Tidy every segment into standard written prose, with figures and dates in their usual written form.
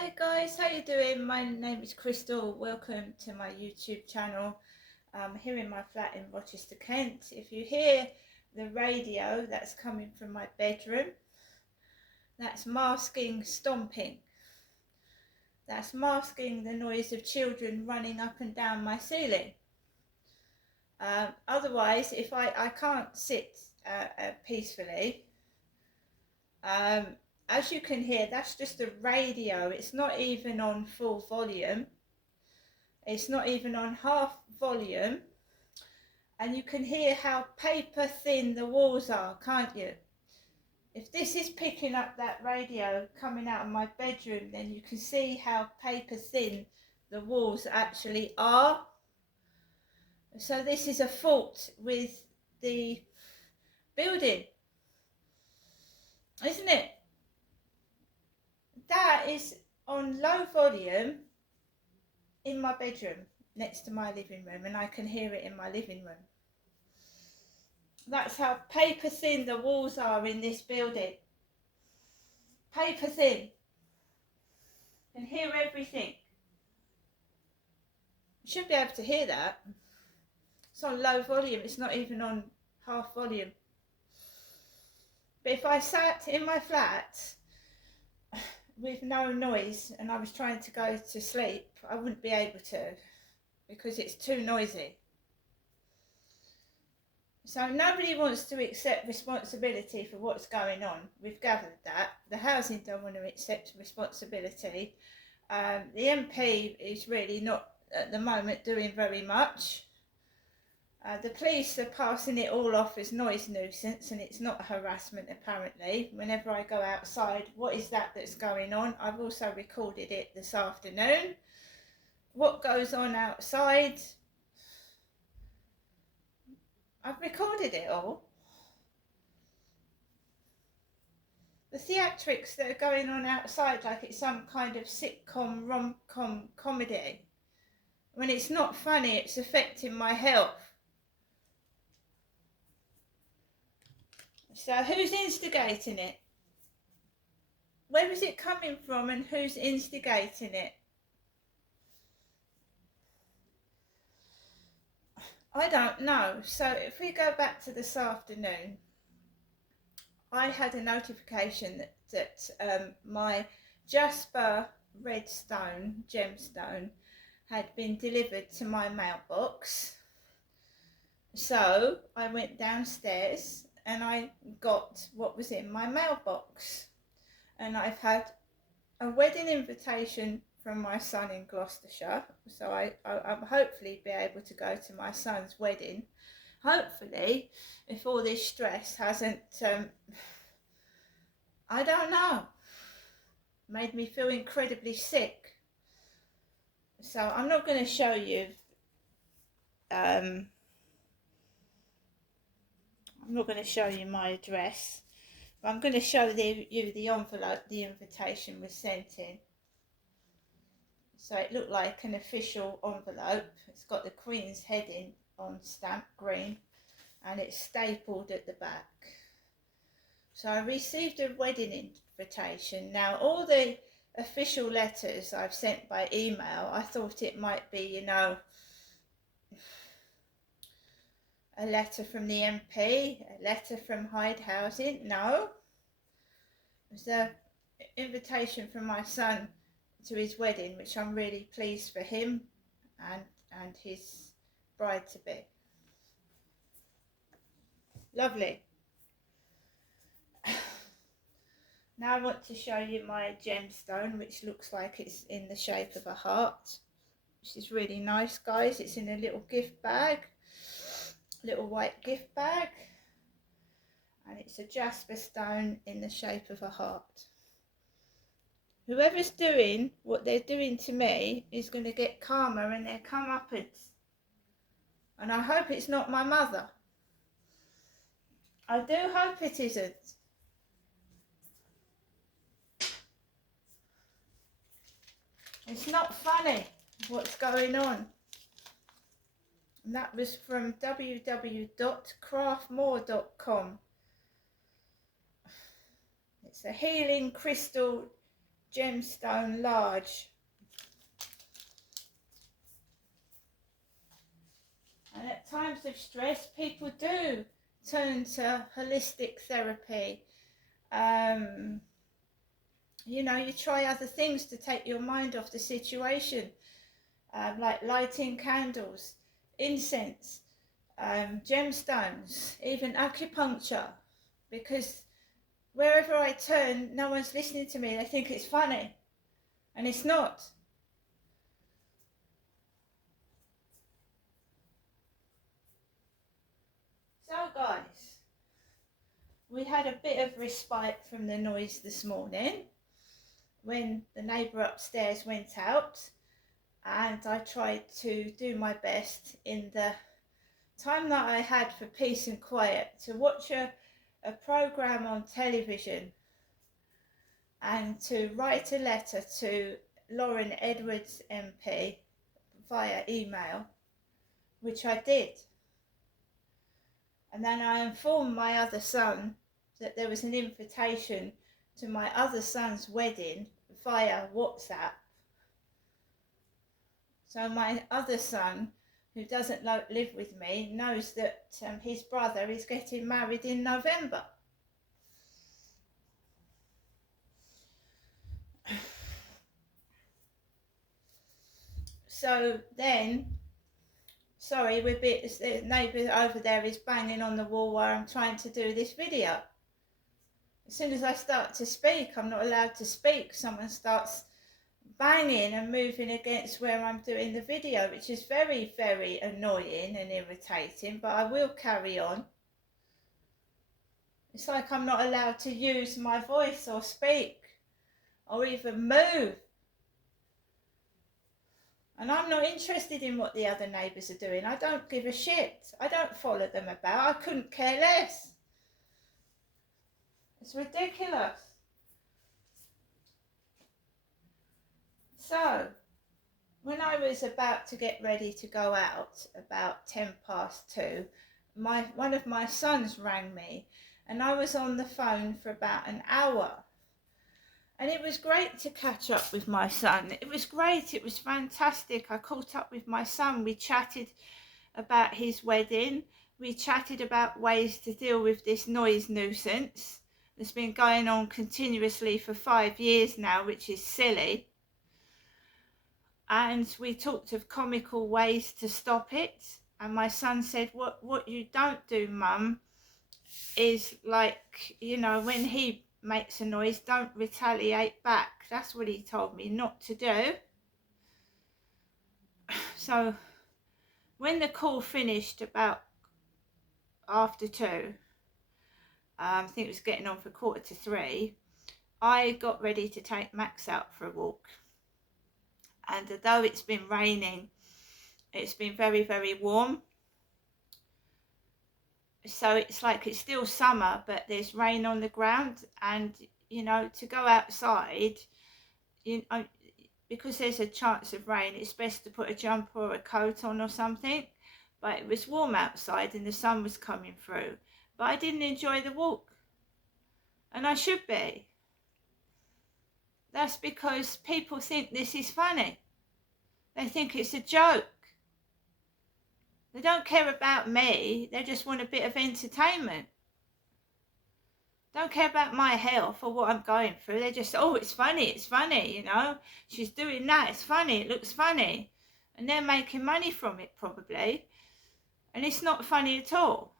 Hi guys, how you doing? My name is Crystal. Welcome to my YouTube channel. I'm here in my flat in Rochester, Kent. If you hear the radio that's coming from my bedroom, that's masking stomping. That's masking the noise of children running up and down my ceiling. Otherwise, if I can't sit peacefully, as you can hear, that's just a radio. It's not even on full volume. It's not even on half volume. And you can hear how paper thin the walls are, can't you? If this is picking up that radio coming out of my bedroom, then you can see how paper thin the walls actually are. So this is a fault with the building, isn't it? That is on low volume in my bedroom next to my living room, and I can hear it in my living room. That's how paper thin the walls are in this building. Paper thin. You can hear everything. You should be able to hear that. It's on low volume. It's not even on half volume. But if I sat in my flat with no noise and I was trying to go to sleep, I wouldn't be able to because it's too noisy. So nobody wants to accept responsibility for what's going on. We've gathered that. The housing don't want to accept responsibility. The MP is really not at the moment doing very much. The police are passing it all off as noise nuisance, and it's not harassment apparently. Whenever I go outside, what is that that's going on? I've also recorded it this afternoon. What goes on outside? I've recorded it all. The theatrics that are going on outside, like it's some kind of sitcom, rom-com comedy. When it's not funny, it's affecting my health. So who's instigating it? Where is it coming from and who's instigating it? I don't know. So if we go back to this afternoon, I had a notification that my Jasper Redstone gemstone had been delivered to my mailbox. So I went downstairs and I got what was in my mailbox. And I've had a wedding invitation from my son in Gloucestershire. So I'll hopefully be able to go to my son's wedding. Hopefully, if all this stress hasn't, I don't know, made me feel incredibly sick. So I'm not going to show you, I'm not going to show you my address, but I'm going to show you the envelope the invitation was sent in. So it looked like an official envelope. It's got the Queen's heading on stamp green and it's stapled at the back. So I received a wedding invitation. Now all the official letters I've sent by email, I thought it might be, you know, a letter from the MP, a letter from Hyde Housing. No, it was an invitation from my son to his wedding, which I'm really pleased for him and his bride-to-be. Lovely. Now I want to show you my gemstone, which looks like it's in the shape of a heart, which is really nice, guys. It's in a little gift bag, little white gift bag, and it's a jasper stone in the shape of a heart. Whoever's doing what they're doing to me is going to get karma and their comeuppance. And I hope it's not my mother. I do hope it isn't. It's not funny what's going on. And that was from www.craftmore.com. It's a healing crystal gemstone large. And at times of stress, people do turn to holistic therapy. You know, you try other things to take your mind off the situation, like lighting candles, incense, gemstones, even acupuncture, because wherever I turn, no one's listening to me. They think it's funny, and it's not. So guys, we had a bit of respite from the noise this morning when the neighbour upstairs went out, and I tried to do my best in the time that I had for peace and quiet to watch a programme on television and to write a letter to Lauren Edwards MP via email, which I did. And then I informed my other son that there was an invitation to my other son's wedding via WhatsApp. So my other son, who doesn't live with me, knows that his brother is getting married in November. So then, sorry, the neighbour over there is banging on the wall while I'm trying to do this video. As soon as I start to speak, I'm not allowed to speak. Someone starts banging and moving against where I'm doing the video, which is very, very annoying and irritating, but I will carry on. It's like I'm not allowed to use my voice or speak or even move. And I'm not interested in what the other neighbours are doing. I don't give a shit. I don't follow them about. I couldn't care less. It's ridiculous. So, when I was about to get ready to go out, about 2:10, one of my sons rang me, and I was on the phone for about an hour. And it was great to catch up with my son. It was great. It was fantastic. I caught up with my son. We chatted about his wedding. We chatted about ways to deal with this noise nuisance that's been going on continuously for 5 years now, which is silly. And we talked of comical ways to stop it. And my son said, what you don't do, Mum, is like, you know, when he makes a noise, don't retaliate back. That's what he told me not to do. So when the call finished about after 2, I think it was getting on for 2:45, I got ready to take Max out for a walk. And although it's been raining, it's been very, very warm. So it's like it's still summer, but there's rain on the ground. And, you know, to go outside, you know, because there's a chance of rain, it's best to put a jumper or a coat on or something. But it was warm outside and the sun was coming through. But I didn't enjoy the walk. And I should be. That's because people think this is funny. They think it's a joke. They don't care about me. They just want a bit of entertainment. Don't care about my health or what I'm going through. They just, oh, it's funny, you know. She's doing that, it's funny, it looks funny. And they're making money from it probably. And it's not funny at all.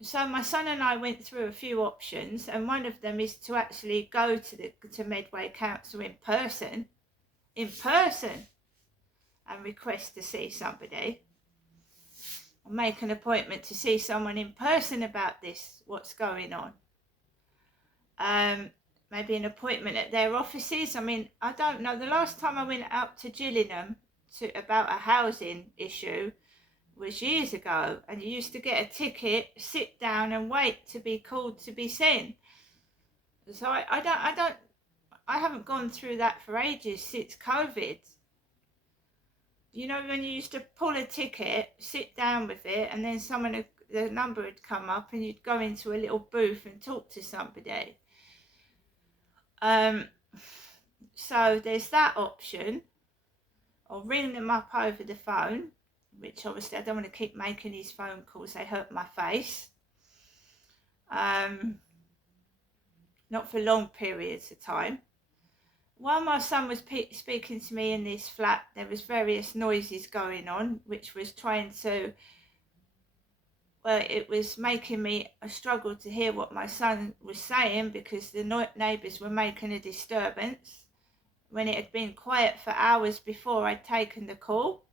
So my son and I went through a few options, and one of them is to actually go to Medway Council in person, and request to see somebody. Or make an appointment to see someone in person about this, what's going on. Maybe an appointment at their offices. I mean, I don't know. The last time I went out to Gillingham about a housing issue was years ago, and you used to get a ticket, sit down and wait to be called to be seen. So I haven't gone through that for ages since COVID. You know, when you used to pull a ticket, sit down with it, and then the number would come up and you'd go into a little booth and talk to somebody. So there's that option, or ring them up over the phone, which obviously I don't want to keep making these phone calls, they hurt my face. Not for long periods of time. While my son was speaking to me in this flat, there was various noises going on, which was trying to, well, it was making me struggle to hear what my son was saying, because the neighbours were making a disturbance when it had been quiet for hours before I'd taken the call.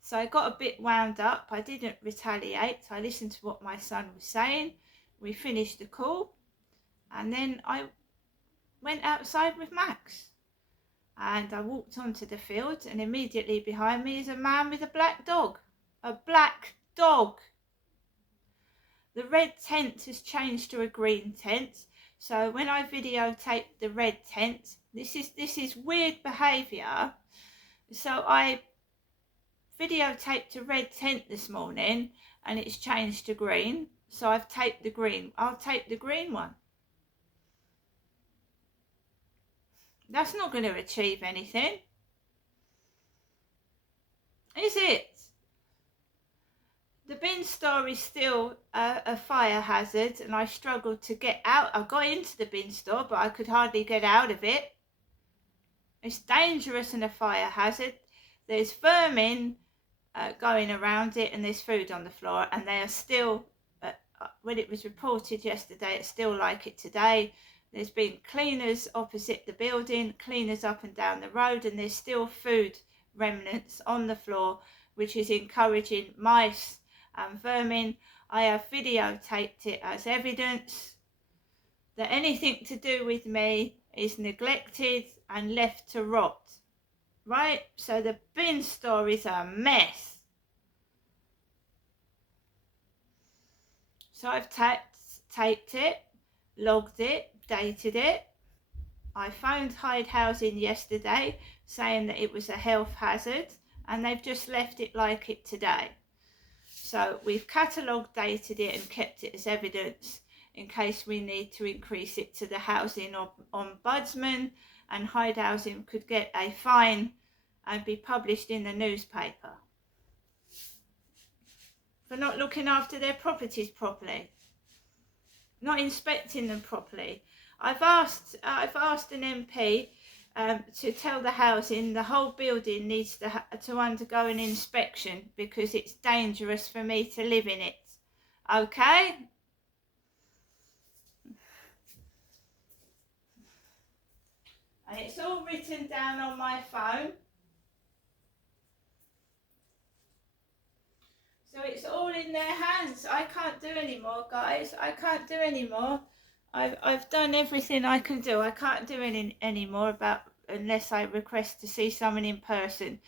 So I got a bit wound up. I didn't retaliate. I listened to what my son was saying. We finished the call, and then I went outside with Max, and I walked onto the field, and immediately behind me is a man with a black dog. A black dog. The red tent has changed to a green tent. So when I videotaped the red tent, this is weird behaviour. So I videotaped a red tent this morning, and it's changed to green. So I've taped the green. I'll tape the green one. That's not going to achieve anything, is it? The bin store is still a fire hazard, and I struggled to get out. I got into the bin store, but I could hardly get out of it. It's dangerous and a fire hazard. There's vermin going around it, and there's food on the floor, and they are still, when it was reported yesterday, it's still like it today. There's been cleaners opposite the building, cleaners up and down the road, and there's still food remnants on the floor, which is encouraging mice and vermin. I have videotaped it as evidence that anything to do with me is neglected and left to rot. Right? So the bin store is a mess. So I've taped it, logged it, dated it. I phoned Hyde Housing yesterday saying that it was a health hazard, and they've just left it like it today. So we've catalogued, dated it, and kept it as evidence in case we need to increase it to the housing ombudsman, and Hyde Housing could get a fine and be published in the newspaper for not looking after their properties properly, not inspecting them properly. I've asked an MP to tell the housing the whole building needs to undergo an inspection, because it's dangerous for me to live in it. Okay? And it's all written down on my phone. So it's all in their hands. I can't do any more, guys. I can't do any more. I've done everything I can do. I can't do any more unless I request to see someone in person.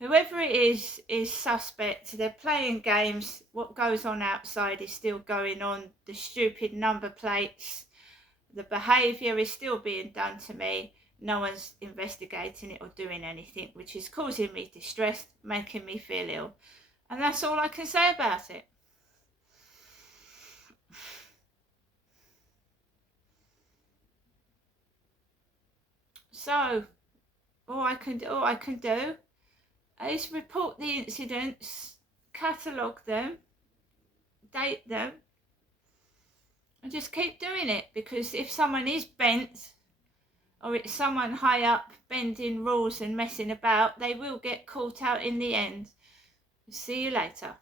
Whoever it is suspect. They're playing games. What goes on outside is still going on. The stupid number plates, the behaviour is still being done to me. No one's investigating it or doing anything, which is causing me distress, making me feel ill. And that's all I can say about it. So all I can do is report the incidents, catalogue them, date them, and just keep doing it, because if someone is bent, or it's someone high up bending rules and messing about, they will get caught out in the end. See you later.